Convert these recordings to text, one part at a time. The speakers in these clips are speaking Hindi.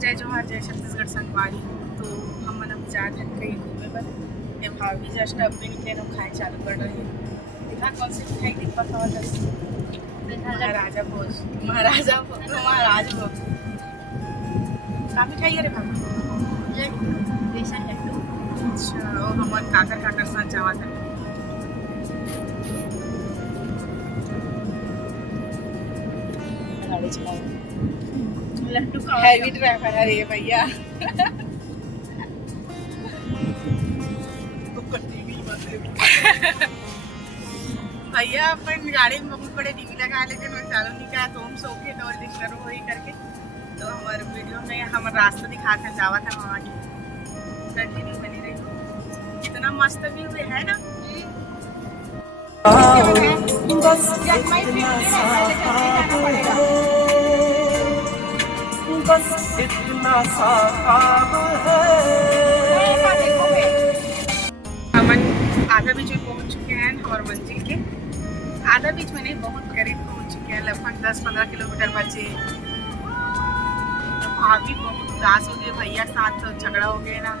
जय जोहार जय छत्तीसगढ़ संगवारी। तो हम मन अब जा रहे कहीं घूमे पर। ये भाभी जस्ट अब भी निकले ना खाए चालू कर रहे हैं। देखा कौन सी मिठाई नहीं पता महाराजा भोज महाराजा महाराज भोज का मिठाई है रे भाभी? बेसन लड्डू। अच्छा और हमारे काकर साथ जावा था। गाड़ी चलाओ लड्डू का हैवी ड्राइवर है ये भैया। भैया अपन गाड़ी में बहुत बड़े टीवी लगा लेकिन मैं चालू नहीं करा तो हम सो के और डिस्टर्ब वही करके तो हमारे वीडियो में हम रास्ता दिखाते हैं जावा था वहाँ की कंटिन्यू बनी रही। कितना मस्त व्यू है ना। बस इतना सा ख्वाब है। हम आधा बीच में पहुंच चुके हैं और मंजिल के आधा बीच में नहीं बहुत करीब पहुंच चुके हैं। लगभग 10-15 किलोमीटर बचे। भाभी बहुत उदास हो गए भैया साथ तो झगड़ा हो गया ना।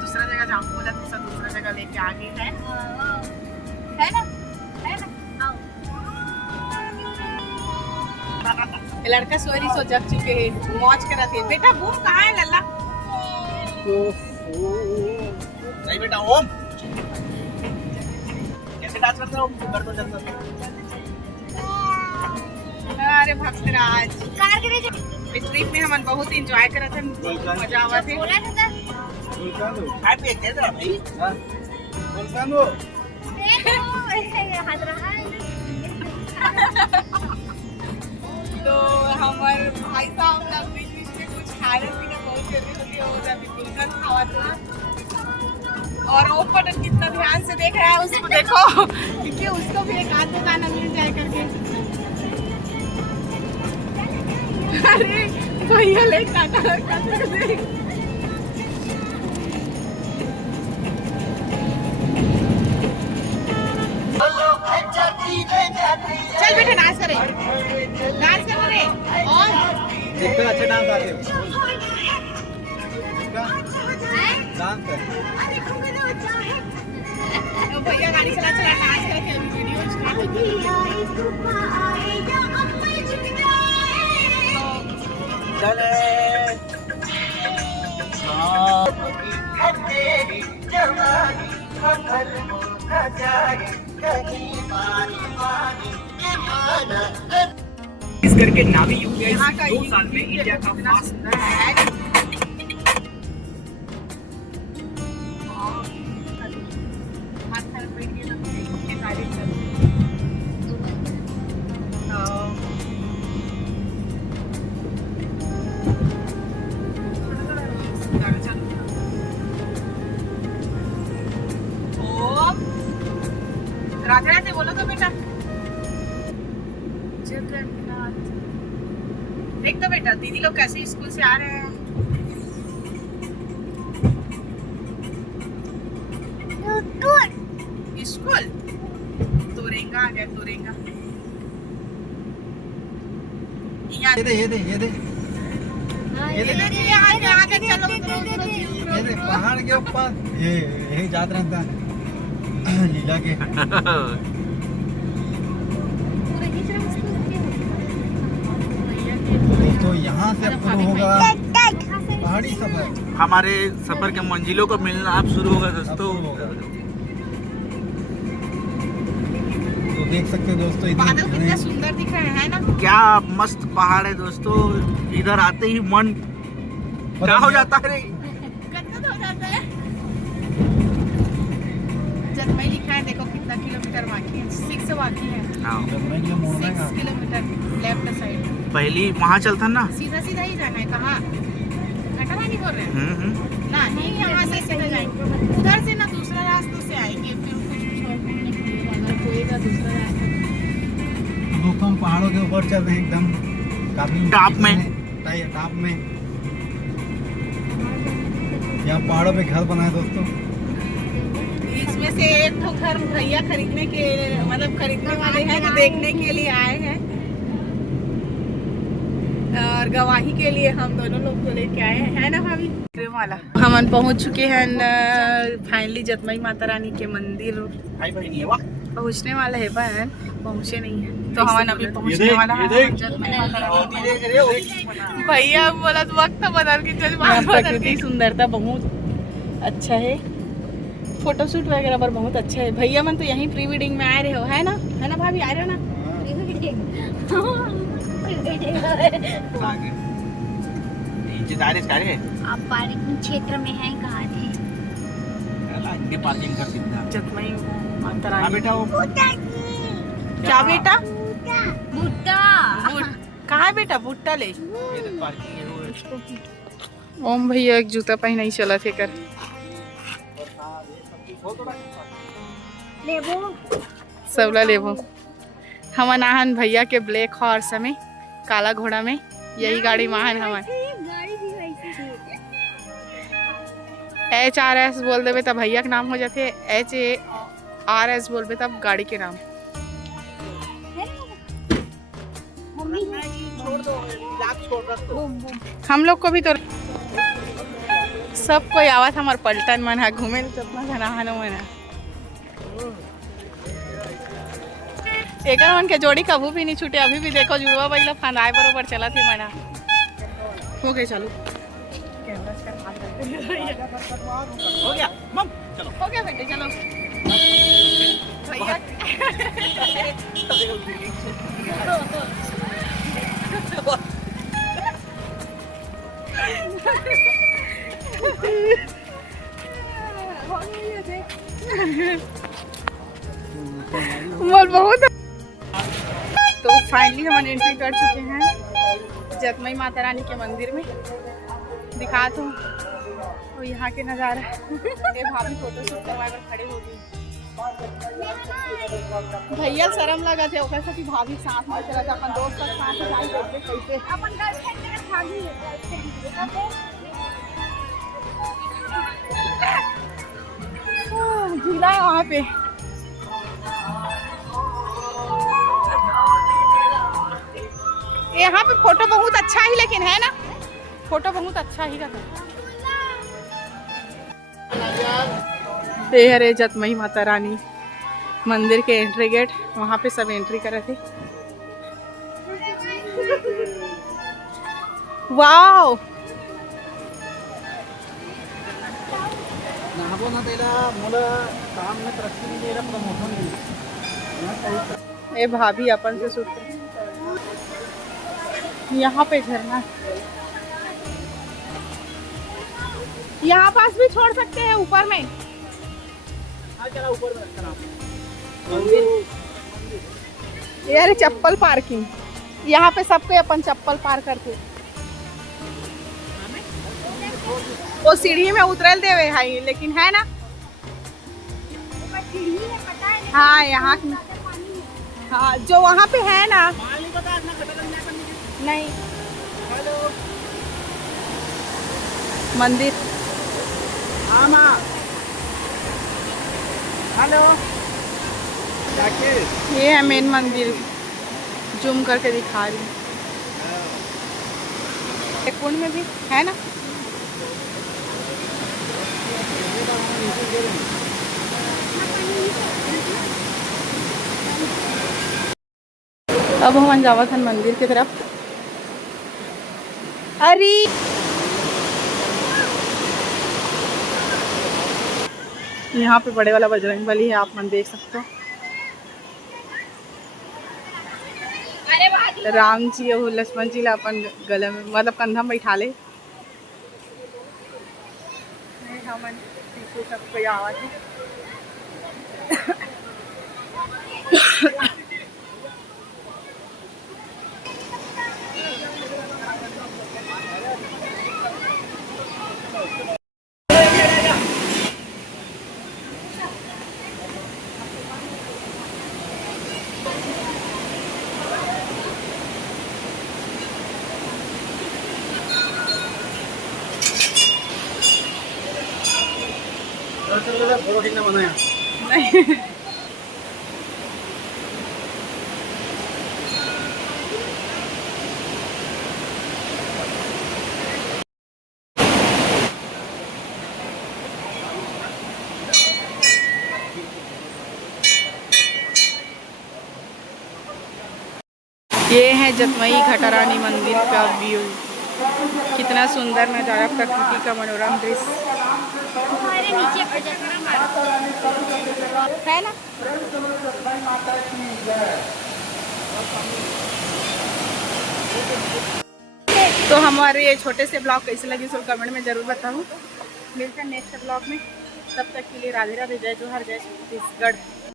दूसरा जगह जाऊँ बोला तो सब दूसरा जगह लेके आ गए है ना लड़का सोरी सो जग चुके हैं मौज करा थे। बेटा बूम कहाँ है लल्ला? नहीं बेटा ओम कैसे डांस करता है कर दो जल्दी। अरे भक्तराज इस ट्रिप में हम बहुत एंजॉय करा थे मजा आवा थे। हैप्पी है तेरा भाई हां बोल तो हमारे भाई साहब लोग बीच बीच में कुछ खाने पीने बहुत जल्दी होती है वो अभी गुलकंद खावा था। और वो पटन कितना ध्यान से देख रहा है उसको देखो क्योंकि उसको भी एक आध दुकान मिल जाए करके। अरे भैया ले काटा चल बेटा डांस करे और देखो अच्छा डांस आते हो डांस कर तो भैया गाड़ी चला डांस करके अभी वीडियो स्टार्ट चले इस करके नावी यूपीआई 2 साल में इंडिया का फास्ट राधे राधे बोलो तो बेटा। देख तो बेटा दीदी लोग कैसे स्कूल से आ रहे हैं। स्कूल तोरेंगा आ गया तोरेंगा। ये दे ये दे आगे चलो ये दे पहाड़ के ऊपर ये यही जात रहता है लीला के तो यहाँ से शुरू होगा पहाड़ी सफर। हमारे सफर के मंजिलों को मिलना अब शुरू होगा दोस्तों। तो देख सकते हो दोस्तों बादल कितना सुंदर दिख रहे हैं ना। क्या मस्त पहाड़ है दोस्तों। इधर आते ही मन क्या हो जाता है रे गदगद हो जाता है। जन्मई लिखा है देखो कितना किलोमीटर बाकी है 6 बाकी है। 6 किलोमीटर लेफ्ट साइड पहली वहाँ चलता ना सीधा सीधा ही जाना है। कहाँ घटावानी बोल रहे हैं ना नहीं यहाँ से सीधा जाएंगे उधर से ना दूसरा रास्ते से आएंगे फिर कुछ और घूमने के लिए अगर कोई दूसरा रास्ता। दोस्तों हम पहाड़ों के ऊपर चल रहे हैं एकदम काफी टॉप में यहाँ पहाड़ों पे घर बनाए दोस्तों। इसमें से एक तो घर भैया खरीदने के मतलब खरीदने वाले हैं जो देखने के लिए आए हैं। और गवाही के लिए हम दोनों लोग को लेके आए हैं, है ना भाभी? वाला हम पहुंच चुके हैं फाइनली जतमई माता रानी के मंदिर। भाई बहन ये वाह पहुंचने वाला है पर पहुंचे नहीं है, तो हम अभी पहुंचने वाला है जतमई माता रानी। भैया बोला वक्त बदल के चल। प्रकृति सुंदरता बहुत अच्छा है, फोटोशूट वगैरह पर बहुत अच्छा है। भैया मन तो यहीं प्री वेडिंग में आ रहे हो, है ना भाभी? आ रहे हो ना? आगे नीचे दारिश करे आप पार्किंग क्षेत्र में हैं, कहाँ थे? आगे पार्किंग कर सीधा जतमई माता हां रानी। बेटा वो क्या बेटा? भुट्टा। कहाँ है बेटा? भुट्टा ले। ये तो पार्किंग है वो। ओम भैया एक जूता पहन नहीं चला थे कर लेबो। सबला लेबो। हम नाहन भैया के ब्लैक हॉर्स में, काला घोड़ा में, यही गाड़ी माहन हवन। गाड़ी भी वैसी थी। HRS बोल देवे तब भैया के नाम हो जाते, HARS बोलबे तब गाड़ी के नाम। मम्मी छोड़ दो लाख छोड़ रख दो। हम लोग को भी तो सब कोई आवत हमार पलटन मन है घूमे कितना घनाहन मन है। एक मन के जोड़ी कभी भी नहीं छूटे, अभी भी देखो जुड़वा बैला फंदाए बरोबर चला थी मना। हो गए चालू हो गया मम चलो हो गया बेटे चलो भैया। बोल बहुत। तो फाइनली हम एंट्री कर चुके हैं जतमई माता रानी के मंदिर में। दिखा दूँ तो यहाँ के नज़ारा। ये भाभी फोटो शूट करवाए पर खड़े हो गई। भैया शर्म लगा थे ओकर से भाभी साथ में चला था अपन दोस्त के साथ जाई करके कैसे अपन गर्लफ्रेंड के भागी झूला है वहाँ पे। यहाँ पे फोटो बहुत अच्छा ही लेकिन है ना, फोटो बहुत अच्छा ही रहता। ये हरे जतमई माता रानी मंदिर के एंट्री गेट, वहाँ पे सब एंट्री करे थे। वाओ नाहबो ना तेला मोला काम में तरक्की नहीं दे रहा, प्रमोशन नहीं। ए भाभी अपन से सूट यहाँ पे झरना, यहाँ पास भी छोड़ सकते हैं ऊपर में। हाँ चला ऊपर में रखना यार चप्पल पार्किंग, यहाँ पे सबको अपन चप्पल पार करते। वो सीढ़ी में उतरल देवे है लेकिन है ना। हाँ यहाँ हाँ जो वहाँ पे है ना नहीं मंदिर। हाँ माँ हेलो ये है मेन मंदिर, जूम करके दिखा रही हूँ। एक कुंड में भी है ना। अब हम जावत हन मंदिर की तरफ। अरे यहाँ पे बड़े वाला बजरंग बली है, आप मन देख सकते हो। राम जी और लक्ष्मण जी ला अपन गले में मतलब कंधा में बैठा ले। सबको आवाज फोटो ठीक ना बनाया नहीं। ये है जतमई घटारानी मंदिर का व्यू। कितना सुंदर नज़ारा, प्रकृति का मनोरम दृश्य हमारे नीचे पर है ना। तो हमारे ये छोटे से ब्लॉग कैसे लगे सब कमेंट में ज़रूर बताऊँ। मिलते हैं नेक्स्ट ब्लॉग में, तब तक के लिए राधे राधे, जय जोहर, जय छत्तीसगढ़।